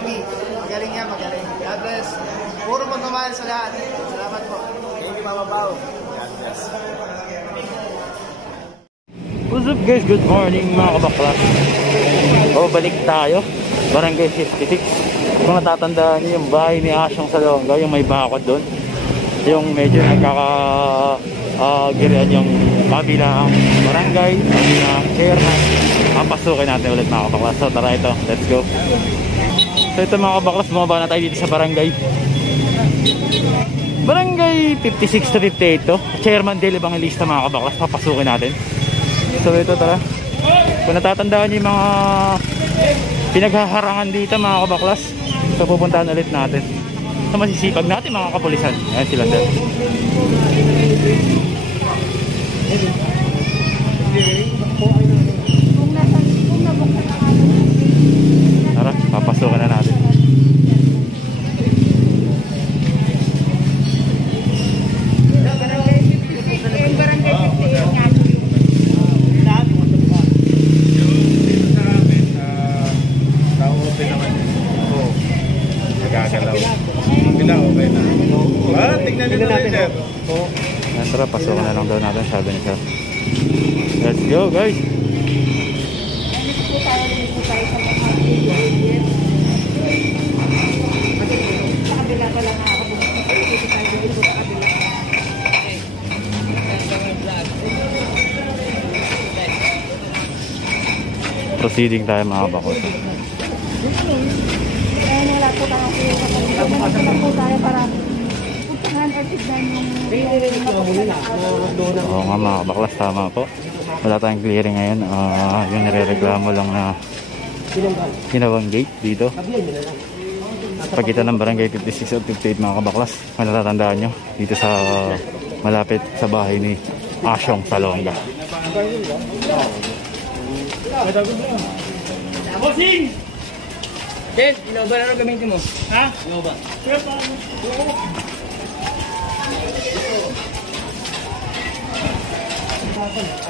JP. Magaling yan, magaling. God bless. Puro magmamahal sa lahat. Salamat po. Thank you, Mama Pao. God bless. What's up guys? Good morning mga kabaklas. Balik tayo. Barangay 56. Kung natatandaan niyo yung bahay ni Asyong Salonga, yung may bakod doon. Yung medyo nagkaka-girian yung kabilang barangay, kabilang chairman. Papasukin natin ulit mga kabaklas. So tara ito, let's go. So ito mga kabaklas, bumaba na tayo dito sa barangay. Barangay 56 to 58 to. Chairman Del Evangelista mga kabaklas. Papasukin natin. So ito tara. Kung natatandaan niyo yung mga pinaghaharangan dito mga kabaklas, so pupuntahan ulit natin. So masisipag natin mga kapulisan. Ayan sila sir. Tara, papasukan na natin. Tara, pasukan na lang daw natin, sabi niya. Let's go guys. Proceeding tayo mga bakos. Oo nga mga kabaklas, tama po. Wala tayong clearing ngayon. Yung nire-reklamo lang na ginawang gate dito pagitan ng barangay 56 at 58 mga kabaklas. Kung natatandaan nyo, dito sa malapit sa bahay ni Asyong Salonga. Bossing! Ken, inoba na rin gamitin mo. Ha? Inoba.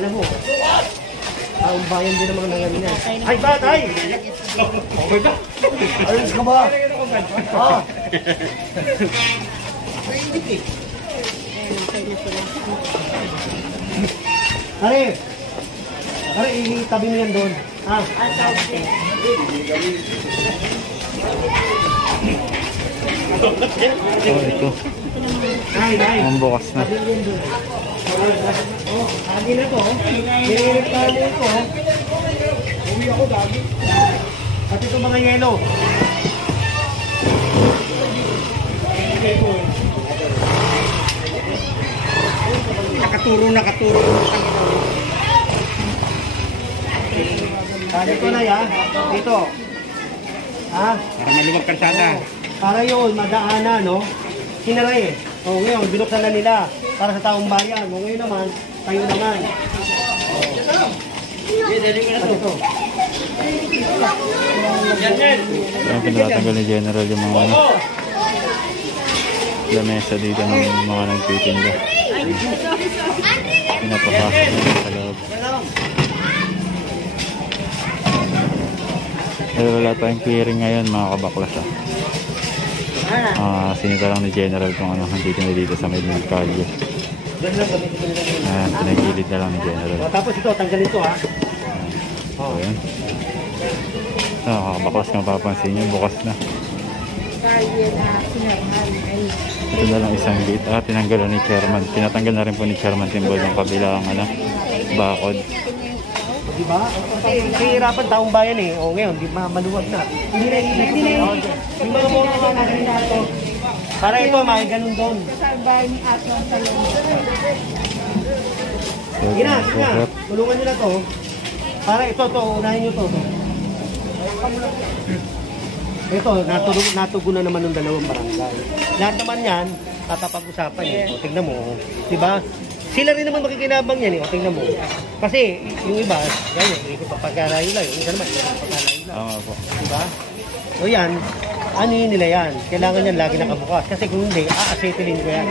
Alam mo, ang bayan din naman ng ganyan. Ay, tatay! Okay ka? Ayos ka ba? Ah! Are! Are, itabi mo yan doon. Ah! Oh, ito. Ang bukas na. Oh, lagi na to. Nirereklamo ko. Uwi ako lagi. At ito mga yelo. Nakaturo. Dito na yan. Dito. Ha? Para maluwag kalsada. Para yun, madaanan, no? Sinara eh. O ngayon, binuksan na nila para sa taong bayan. O ngayon naman, tayo naman. Ayan, pinatatanggal ni General yung mga lamesa dito ng mga nagtitinda. Pinapapasok nila sa loob. Pero wala tayong clearing ngayon mga kabaklas. Sinita lang ni General kung ano nandito na dito sa may kalye. Pinagilid na lang ni General. Tapos ito, tanggalin ito ha. Ayan. Kakabaklas kang papansin nyo, bukas na. Ito na lang isang gate. Tinanggal ni Chairman. Tinatanggal na rin po ni Chairman Timbol yung kabilang bakod. Diba? Hihirapan taong bayan eh. O ngayon, di maluwag na. Hindi na yung mga mono natin nato. Para ito, may ganun doon. Sa bayan ni Asyong Salonga. Sige na. Tulungan nyo na to. Para ito, unahin nyo to. Ito, natugunan naman ng dalawang barangay. Lahat naman yan, tatapag-usapan eh. O, tignan mo. Diba? Sila rin naman makikinabang yan eh. O, tingnan mo. Kasi, yung iba, ganyan, hindi ko papagkalayo lang. Yung isa naman, hindi ko papagkalayo lang. Oo po. Diba? O yan, ano yun nila yan? Kailangan yan lagi nakabukas. Kasi kung hindi, aasetilin ko yan.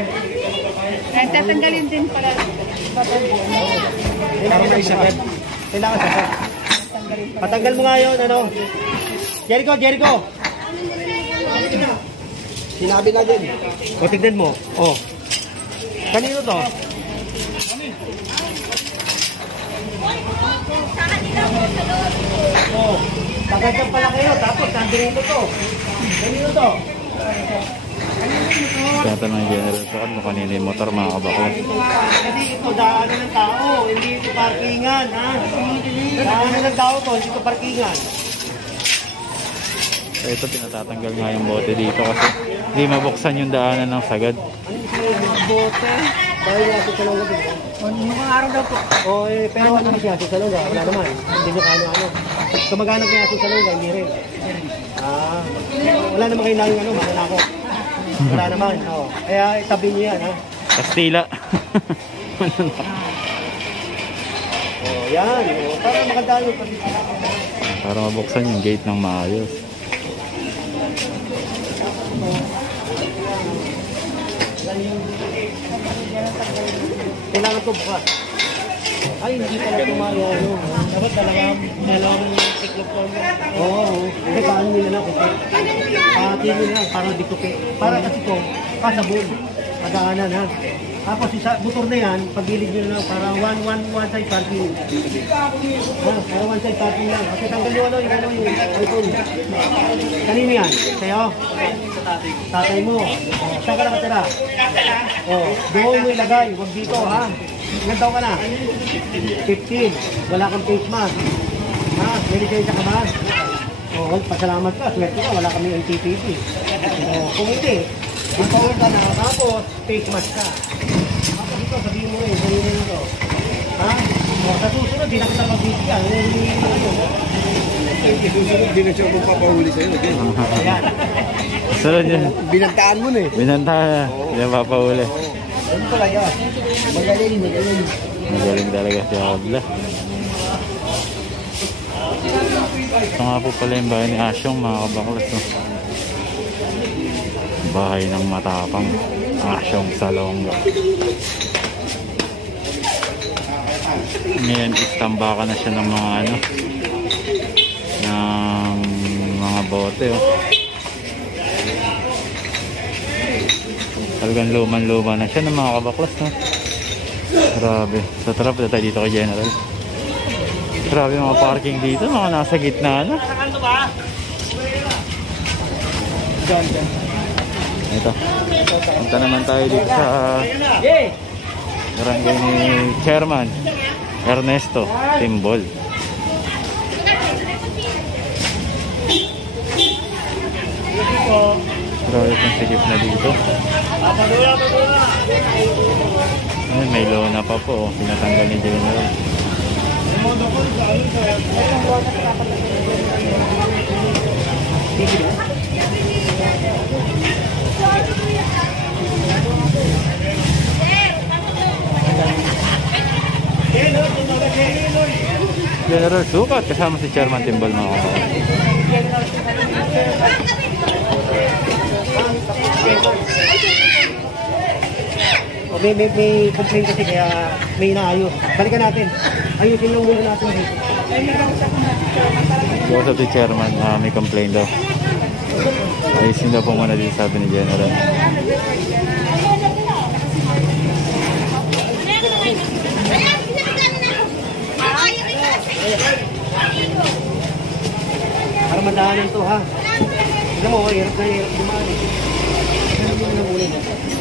Tatanggalin din pala. Kailangan sa web. Kailangan sa web. Patanggal mo nga yun, ano? Jericho! Sinabi na din. O, tignan mo. O. Kanino to? O. Tagad pala kayo. Tapos, nandito to. Kanino to? Tinatanong ng General sa kung kanina yung motor mga kabaklas. Kasi ito, daanan ng tao. Hindi ito parkingan, ha? Daanan ng tao to, hindi ito parkingan. So ito, pinatatanggal nga yung bote dito kasi hindi mabuksan yung daanan ng sagad. Ano bote? Dahil nga sa salong gabi. Mga araw daw po. Pero ano siya sa salong gabi? Wala naman. Hindi nyo kano. Kamag-anak niya sa salong gabi, hindi rin. Wala naman kayo lang yung mananakot. Wala naman. Kaya itabi nyo yan, ha? Kastila. Yan. Para makadaan yung pati. Para mabuksan yung gate ng maayos. Kailangan ito bukas. Ay, hindi pala tumayo. Dapat talaga dalawang tiklop ko. Oo. Kasi kaan nila na kasi. Pati nila para dikupi. Para kasi ko, pasabon. Madaanan ha. Tapos isa motor na yan, pagilid nyo na para one side parking. Para one side parking lang. Kasi tanggal nyo yung iPhone. Kanino yan? Sa'yo? Tatay mo. Saan ka nakatira? Doon mo ilagay. Huwag dito ha. Ilan taon ka na? 15. Wala kang face mask. May lisensya ka ba? Pasalamat ka. Swerte ka. Wala kami NTPP. Kung hindi, impawin ka na. Tapos, face mask ka. Tapos ito, sabihin mo rin. Sabihin mo ito. Sa susunod, di na kita magbibigyan. Hindi na siya magpapahuli sa'yo. Ayan. Sunod yun. Binantaan mo na eh. Binantaan na. Hindi na papahuli. Ano talaga? Magaling. Magaling talaga si Abla. Ito nga po pala yung bahay ni Asyong mga kabaklas. No? Bahay ng matapang Asyong Salonga. Ngayon istambakan na siya ng mga ng mga bote. Talagang luman-luma na siya ng mga kabaklas, no? Grabe. So tara, punta tayo dito kay General. Grabe mga parking dito, mga nasa gitna na. Ito. Punta naman tayo dito sa barangay ni Chairman Ernesto Timbol. Grabe itong sikip na dito. Ay, may lona pa po. Pinatanggal ni General. General sukat kasama si Chairman Timbol mga kapatid. May complaint kasi kaya may inaayos. Balikan natin. Ayusin lang muna natin dito. Kausap si Chairman, may complaint daw. Ayusin daw po muna dito, sabi ni General. Para madaanan to ha. Tignan mo, hirap na hirap dumaan.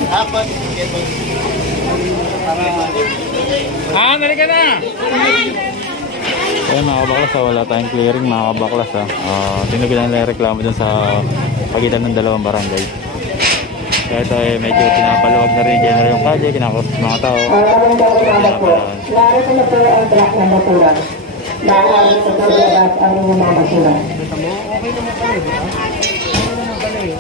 Apat. Nalika na! Ayun mga kabaklas, wala tayong clearing mga kabaklas. Tinugulan na yung reklamo dyan sa pagitan ng dalawang barangay. Kaya ito medyo pinapaluwag na rin General yung kalye, kinakausap mga tao. Narito na po ang black na basura. Maaari sa paglabas ang inyong mga basura. Okay naman pala eh. Okay naman pala eh.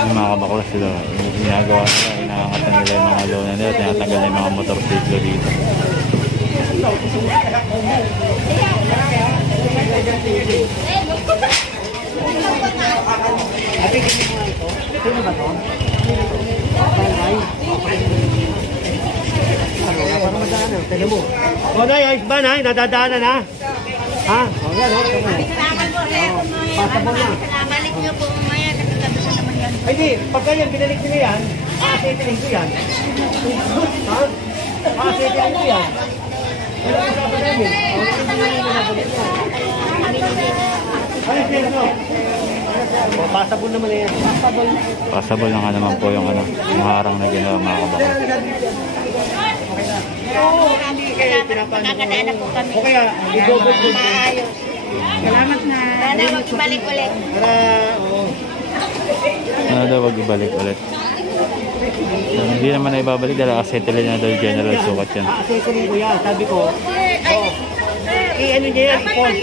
Yung mga kabaklas sila, ginagawa nila, inaangatan nila yung mga lona nila, tinatanggal na yung mga motorsiklo dito. Ate, ganyan mo nga ito. Sino ba to? Ay. Para madaanan. Tala mo. O, Nay, ayos ba, Nay? Nadadaanan, ha? Ha? O, yan, o. Pasabon na. Balik niyo po mamaya kasi tapos na naman yan. Ay, di. Pagka yan, binalik nyo yan, aasetiling ko yan. Ha? Aasetiling ko yan. Wala ko sa namin. Ay, sino? O, pasabon naman na yan. Passable na nga naman po yung ano, yung harang na ginawa mga kabaklas. Oo, hindi kayo pinapano. Nakakadaan po kami. O kaya, i-double ko. Maayos. Salamat na. Sana magbalik ulit. Para, oo. Ano daw, wag ibalik ulit. So, hindi naman na ibabalik dahil akasettle na daw yung general sukat yan. Aasetiling ko yan. Sabi ko, oo. I-ano niya yan, i-fold.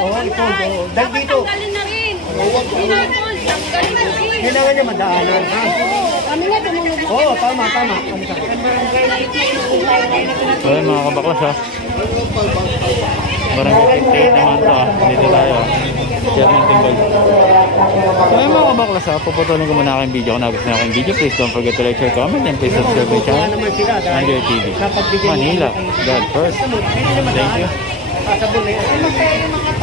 Oo, i-fold. Dahil dito, Tanggalin na rin. Pinay-fold. Tanggalin na rin. kailangan niya madaanan. Ha? Kami nga tumulog na. Oo, tama, tama. Ano ka? So yun mga kabaklas ha. Barangay 58 naman to ha. Dito tayo. Chairman Timbal. So yun mga kabaklas ha. Puputulin ko muna aking video. Kung nagustuhan aking video, please don't forget to like, share, comment, and please subscribe my Kaya channel. naman sila. Under TV. Manila. God first. Thank you. Pasabon na yan.